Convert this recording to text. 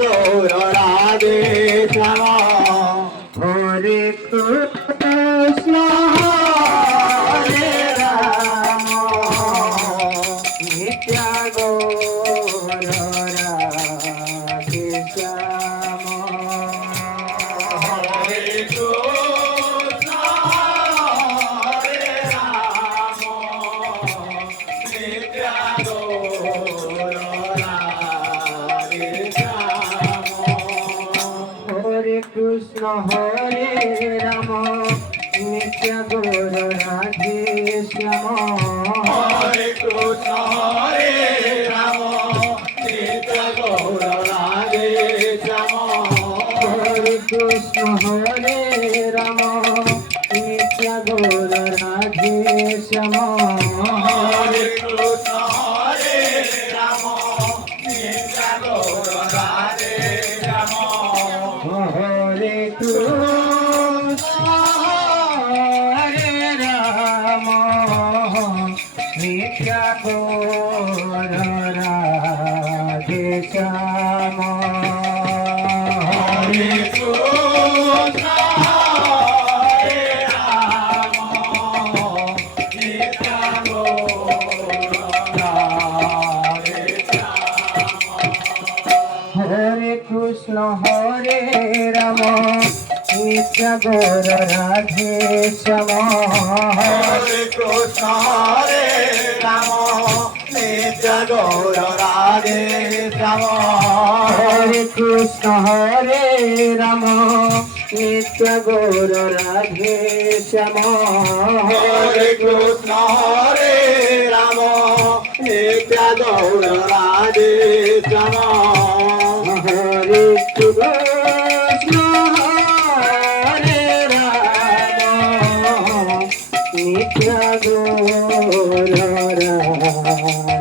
গৌর রাধে শ্যাম হরে কৃষ্ণ হরে রাম নিত্য গৌর রাধে শ্যাম হরে কৃষ্ণ হরে রাম নিত্য গৌর রাধে শ্যাম হরে কৃষ্ণ হরে রাম নিত্য গৌর রাধে শ্যাম হরে কৃষ্ণ হরে রাম নিত্য গৌর রাধে শ্যাম হরে কৃষ্ণ হরে রাম নিত্য গৌর রাধে শ্যাম হরে কৃষ্ণ হরে রাম নিত্য গৌর রাধে শ্যাম হরে কৃষ্ণ হরে রাম নিত্য গৌর রাধে শ্যাম হরে কৃষ্ণ হরে রাম নিত্য গৌর রাধে শ্যাম হরে কৃষ্ণ হরে রাম নিত্য গৌর রাধে শ্যাম হরে কৃষ্ণ হরে রাম নিত্য গৌর রাধে শ্যাম হরে কৃষ্ণ হরে রাম নিত্য গৌর রাধে শ্যাম হরে কৃষ্ণ হরে রাম নিত্য গৌর রাধে শ্যাম হরে কৃষ্ণ হরে রাম নিত্য গৌর রাধে